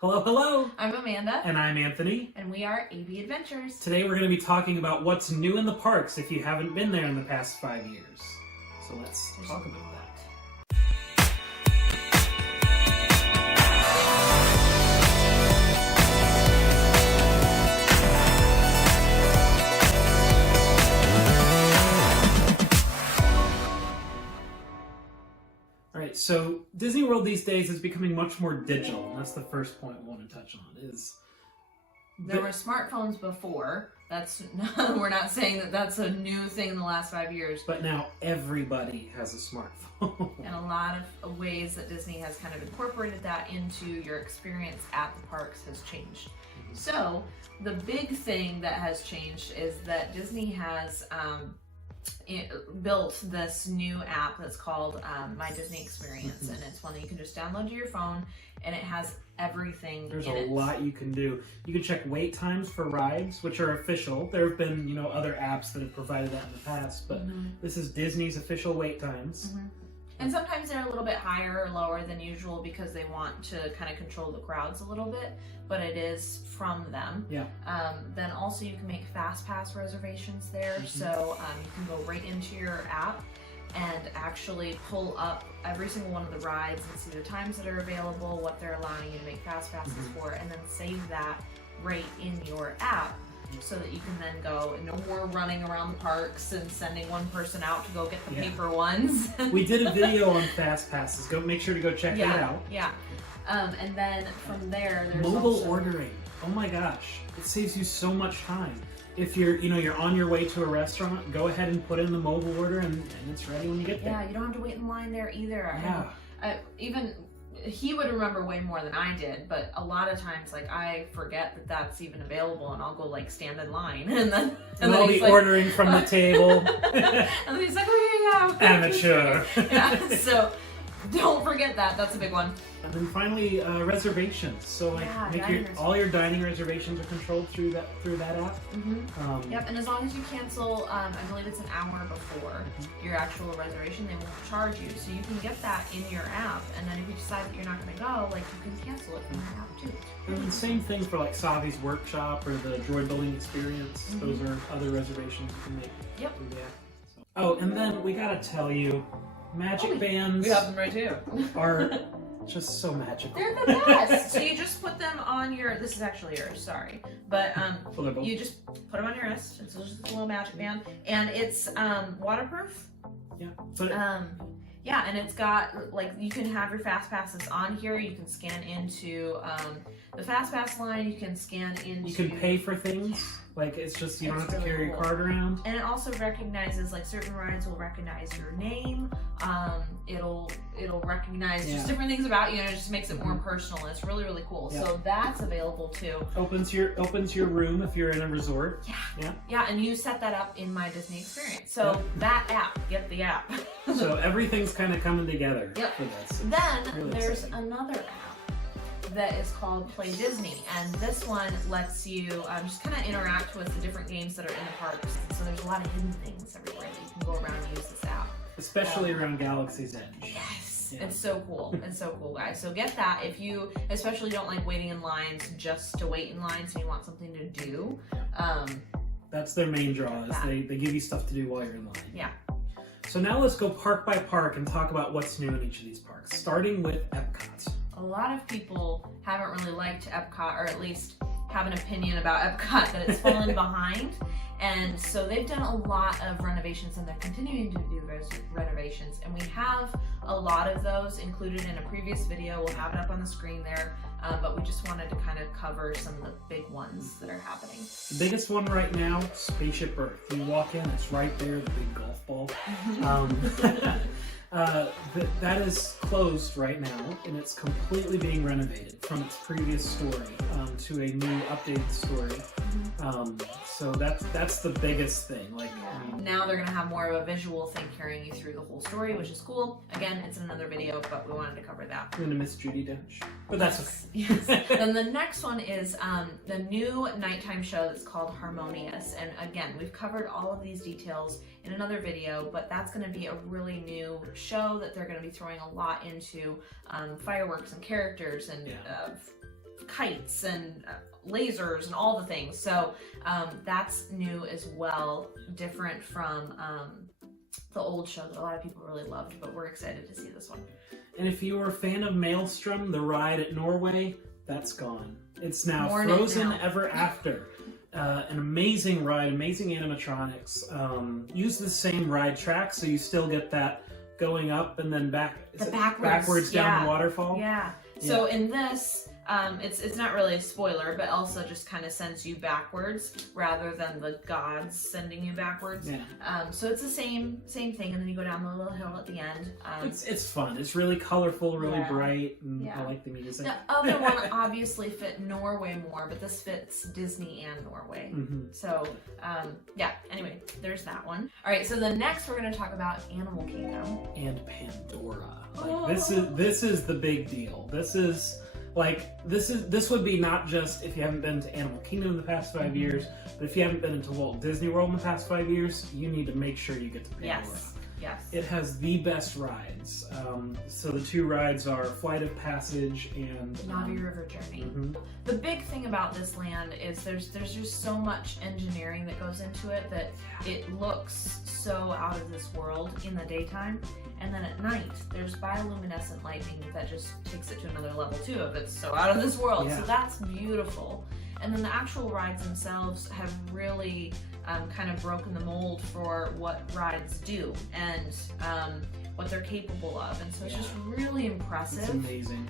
Hello, hello! I'm Amanda. And I'm Anthony. And we are AB Adventures. Today we're going to be talking about what's new in the parks if you haven't been there in the past 5 years. So let's talk about that. Alright, so Disney World these days is becoming much more digital, and that's the first point I want to touch on, is... There were smartphones before. We're not saying that that's a new thing in the last 5 years. But now everybody has a smartphone. And a lot of ways that Disney has kind of incorporated that into your experience at the parks has changed. Mm-hmm. So, the big thing that has changed is that Disney has built this new app that's called My Disney Experience, Mm-hmm. and it's one that you can just download to your phone, and it has everything. There's in a lot you can do. You can check wait times for rides, which are official. There have been, other apps that have provided that in the past, but this is Disney's official wait times. Mm-hmm. And sometimes they're a little bit higher or lower than usual because they want to kind of control the crowds a little bit, but it is from them. Yeah. Then also you can make fast pass reservations there, so you can go right into your app and actually pull up every single one of the rides and see the times that are available, what they're allowing you to make fast passes for, and then save that right in your app so that you can then go, no more running around the parks and sending one person out to go get the paper ones. We did a video on fast passes. Go make sure to go check that out. Yeah. And then from there, there's mobile ordering. Oh my gosh, it saves you so much time. If you're on your way to a restaurant, go ahead and put in the mobile order and it's ready when you get there. Yeah, you don't have to wait in line there either. Yeah. Even he would remember way more than I did, but a lot of times, I forget that that's even available, and I'll go stand in line, and then I'll be ordering from the table. And then he's like, "Oh yeah, amateur." Yeah, so don't forget that. That's a big one. And then finally, reservations. So all your dining reservations are controlled through that app. Mm-hmm. Yep, and as long as you cancel, I believe it's an hour before your actual reservation, they won't charge you. So you can get that in your app, and then if you decide that you're not going to go, you can cancel it from your app too. And the same thing for Savi's Workshop or the Droid Building Experience. Those are other reservations you can make. Yep. Through the app. So. Oh, and then we gotta tell you, Magic Bands. We have them right here. Are just so magical. They're the best. So you just put them on your. This is actually yours. Sorry, but you just put them on your wrist. It's just a little magic band, and it's waterproof. Yeah. Yeah, and it's got you can have your fast passes on here. You can scan into the fast pass line. You can scan into. You can pay for things. It's just you don't have to carry your card around. And it also recognizes certain rides will recognize your name. It'll recognize just different things about you, and it just makes it more personal. And it's really, really cool. Yeah. So that's available too. Opens your room if you're in a resort. Yeah, and you set that up in My Disney Experience. So that app, get the app. So everything's kind of coming together. Yep. For this. Then really there's exciting. another app that is called Play Disney, and this one lets you just kind of interact with the different games that are in the parks. So there's a lot of hidden things everywhere that you can go around and use this app. Especially around Galaxy's Edge. Yes, it's so cool. It's so cool, guys. So get that if you especially don't like waiting in lines just to wait in lines and you want something to do. That's their main draw, is they give you stuff to do while you're in line. Yeah. So now let's go park by park and talk about what's new in each of these parks, starting with Epcot. A lot of people haven't really liked Epcot, or at least have an opinion about Epcot, that it's fallen behind. And so they've done a lot of renovations, and they're continuing to do renovations. And we have a lot of those included in a previous video. We'll have it up on the screen there. But we just wanted to kind of cover some of the big ones that are happening. The biggest one right now, Spaceship Earth. You walk in, it's right there, the big golf ball. That is closed right now, and it's completely being renovated from its previous story to a new updated story. So that's the biggest thing. Now they're gonna have more of a visual thing carrying you through the whole story, which is cool. Again, it's in another video, but we wanted to cover that. I'm gonna miss Judi Dench, but that's okay. Yes. Then the next one is the new nighttime show that's called Harmonious. And again, we've covered all of these details in another video, but that's going to be a really new show that they're going to be throwing a lot into fireworks and characters and kites and lasers and all the things. So that's new as well, different from the old show that a lot of people really loved, but we're excited to see this one. And if you were a fan of Maelstrom, the ride at Norway, that's gone. It's now Mourn it Frozen now. Ever After. An amazing ride, amazing animatronics. Use the same ride track, so you still get that going up and then backwards down yeah. the waterfall. Yeah. So in this, it's not really a spoiler, but also just kind of sends you backwards rather than the gods sending you backwards. Yeah. So it's the same thing, and then you go down the little hill at the end. It's fun. It's really colorful, really Yeah. bright, and Yeah. I like the music. The other one obviously fit Norway more, but this fits Disney and Norway. So, yeah, anyway, there's that one. All right, so the next we're going to talk about Animal Kingdom. And Pandora. Like, this is the big deal. This would be not just if you haven't been to Animal Kingdom in the past 5 years, but if you haven't been into Walt Disney World in the past 5 years, you need to make sure you get to Pandora. Yes. It has the best rides. So the two rides are Flight of Passage and Navi River Journey. The big thing about this land is there's just so much engineering that goes into it that it looks so out of this world in the daytime, and then at night there's bioluminescent lighting that just takes it to another level too if it's so out of this world. Yeah. So that's beautiful. And then the actual rides themselves have really kind of broken the mold for what rides do and what they're capable of, and so it's just really impressive. It's amazing.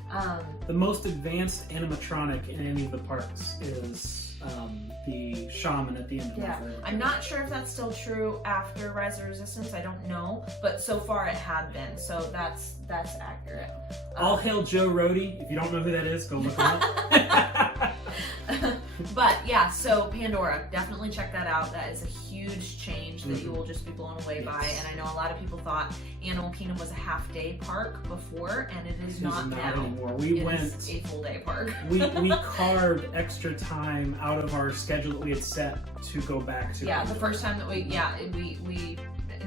The most advanced animatronic in any of the parks is the shaman at the end of Yeah, the I'm not sure if that's still true after Rise of Resistance. I don't know, but so far it had been, so that's accurate. All hail Joe Rohde. If you don't know who that is, go look him up. But yeah, so Pandora, definitely check that out. That is a huge change that you will just be blown away by. And I know a lot of people thought Animal Kingdom was a half-day park before, and it is not now. Anymore. We It went is a full-day park. we carved extra time out of our schedule that we had set to go back to. Yeah, the first time that we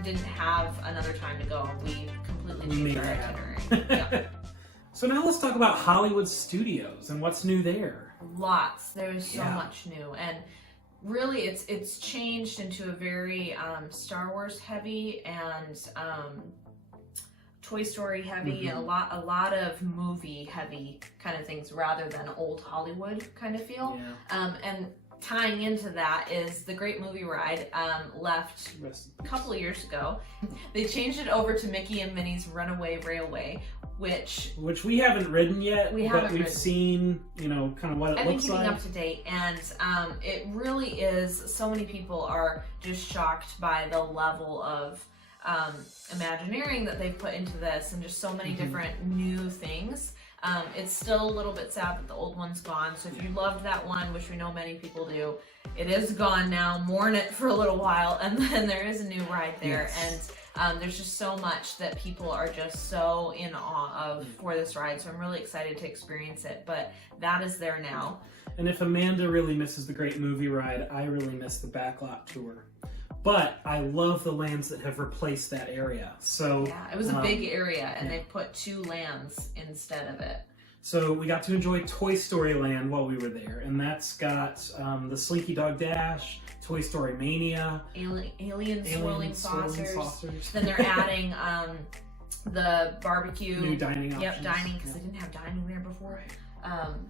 didn't have another time to go. We completely changed our itinerary. Yeah. So now let's talk about Hollywood Studios and what's new there. Lots. There's so much new, and really, it's changed into a very Star Wars heavy and Toy Story heavy, and a lot of movie heavy kind of things rather than old Hollywood kind of feel. Yeah. And tying into that is the Great Movie Ride left a couple of years ago. They changed it over to Mickey and Minnie's Runaway Railway, which we haven't ridden yet, but we've ridden. seen, kind of what it looks I've been keeping like. up to date, and it really is. So many people are just shocked by the level of Imagineering that they've put into this, and just so many different new things. It's still a little bit sad that the old one's gone, so if you loved that one, which we know many people do, it is gone now. Mourn it for a little while, and then there is a new ride there. And there's just so much that people are just so in awe of for this ride, so I'm really excited to experience it, but that is there now. And if Amanda really misses the Great Movie Ride, I really miss the Backlot Tour. But I love the lands that have replaced that area. So yeah, it was a big area, and they put 2 lands instead of it. So we got to enjoy Toy Story Land while we were there, and that's got the Slinky Dog Dash, Toy Story Mania, Alien swirling saucers. Then they're then adding the barbecue. new dining options. Yep, dining, because they didn't have dining there before.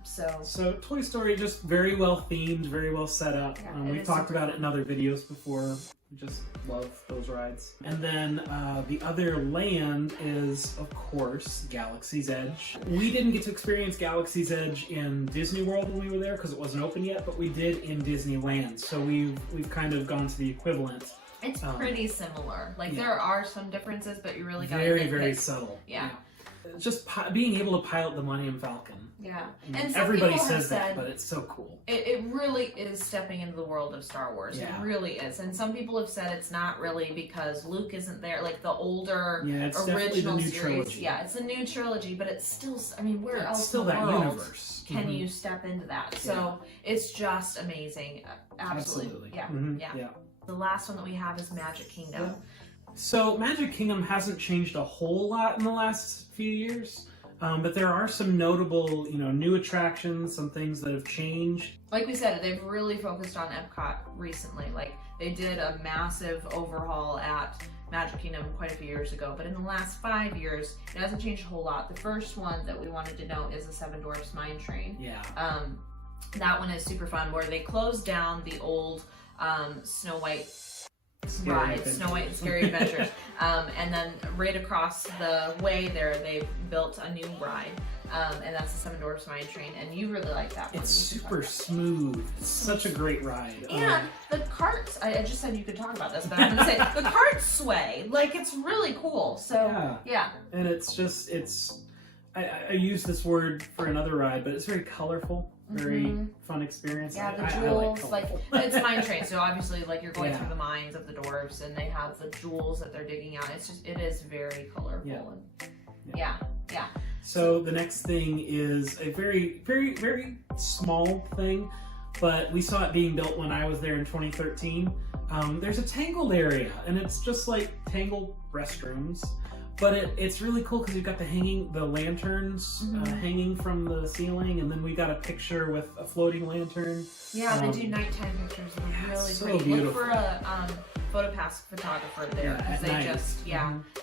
So Toy Story just very well themed, very well set up. Yeah, We've talked about it in other videos before. We just love those rides. And then the other land is, of course, Galaxy's Edge. We didn't get to experience Galaxy's Edge in Disney World when we were there because it wasn't open yet, but we did in Disneyland. So we've kind of gone to the equivalent. It's pretty similar. Like there are some differences, but you really got to very subtle. Yeah. Just being able to pilot the Millennium Falcon. Yeah, and everybody says that, but it's so cool. It really is stepping into the world of Star Wars. Yeah. It really is. And some people have said it's not really because Luke isn't there, like the older original the new series. Trilogy. Yeah, it's a new trilogy, but it's still, I mean, where else still in the that world universe can you step into that? So it's just amazing. Absolutely. Yeah. Yeah. The last one that we have is Magic Kingdom. So Magic Kingdom hasn't changed a whole lot in the last few years. But there are some notable, new attractions, some things that have changed. Like we said, they've really focused on Epcot recently. Like, they did a massive overhaul at Magic Kingdom quite a few years ago, but in the last 5 years, it hasn't changed a whole lot. The first one that we wanted to note is the Seven Dwarfs Mine Train. Yeah. That one is super fun, where they closed down the old Snow White ride, Snow White and Scary Adventures, and then right across the way there, they built a new ride, and that's the Seven Dwarfs Mine Train, and you really like that one. It's super smooth. It's such a great ride. And the carts, I just said you could talk about this, but I'm going to say, the carts sway. Like, it's really cool. So, yeah. And it's just, I use this word for another ride, but it's very colorful. Very fun experience. Yeah, the jewels, like it's Mine Train, so obviously, like, you're going through the mines of the dwarves, and they have the jewels that they're digging out. It is very colorful. And yeah. So the next thing is a very, very, very small thing, but we saw it being built when I was there in 2013. There's a Tangled area, and it's just like Tangled restrooms. But it's really cool because you've got the lanterns hanging from the ceiling, and then we got a picture with a floating lantern. Yeah, they do nighttime pictures. They're really so pretty. Beautiful. Look for a PhotoPass photographer there, because they just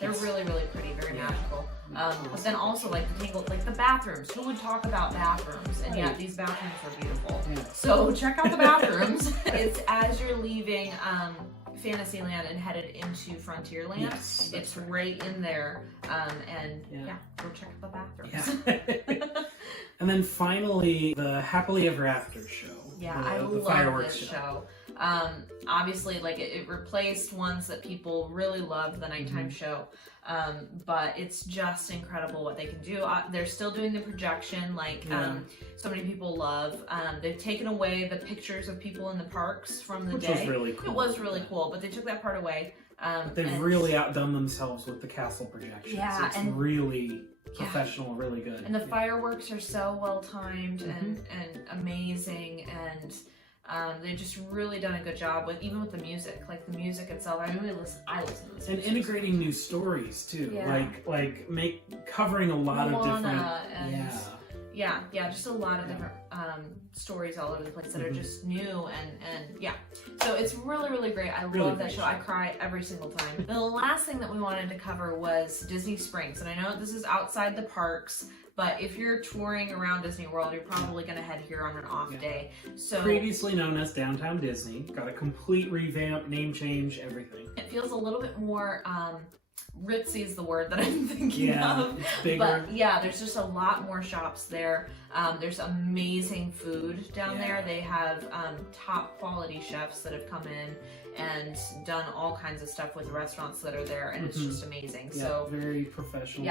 they're really, really pretty, very magical. But then also, like, the Tangled, like the bathrooms. Who would talk about bathrooms? And yet these bathrooms are beautiful. Yeah. So check out the bathrooms. It's as you're leaving Fantasyland and headed into Frontierland. Yes, it's right in there, and go check out the bathrooms. Yeah. And then finally, the Happily Ever After show. Yeah, I love this show. Obviously, like, it replaced ones that people really loved, the nighttime show, but it's just incredible what they can do. They're still doing the projection, like so many people love. They've taken away the pictures of people in the parks from the day. Which was really cool. It was really cool, but they took that part away. They've really outdone themselves with the castle projections. Yeah, it's really professional, really good. And the fireworks are so well timed and amazing, and they've just really done a good job with the music, like the music itself. I listen to this. And integrating new stories too, like covering a lot of different. Just a lot of different stories all over the place that are just new and so it's really, really great. I love that show. I cry every single time. The last thing that we wanted to cover was Disney Springs, and I know this is outside the parks, but if you're touring around Disney World, you're probably going to head here on an off day. So previously known as Downtown Disney, got a complete revamp, name change, everything. It feels a little bit more ritzy is the word that I'm thinking of. It's bigger. But there's just a lot more shops there. There's amazing food down there. They have top quality chefs that have come in and done all kinds of stuff with the restaurants that are there, and it's just amazing. So very professional.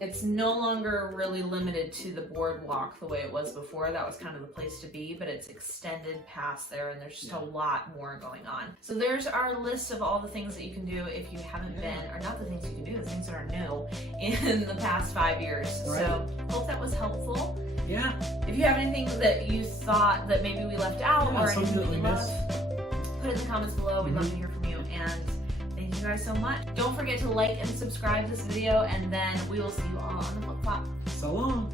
It's no longer really limited to the boardwalk the way it was before. That was kind of the place to be, but it's extended past there, and there's just a lot more going on. So there's our list of all the things that you can do if you haven't been, or not the things you can do, the things that are new in the past 5 years. So hope that was helpful. Yeah. If you have anything that you thought that maybe we left out or anything that we missed, put it in the comments below. We'd love to hear from you, and thank you guys so much. Don't forget to like and subscribe this video, and then we will see you all on the flip flop. So long.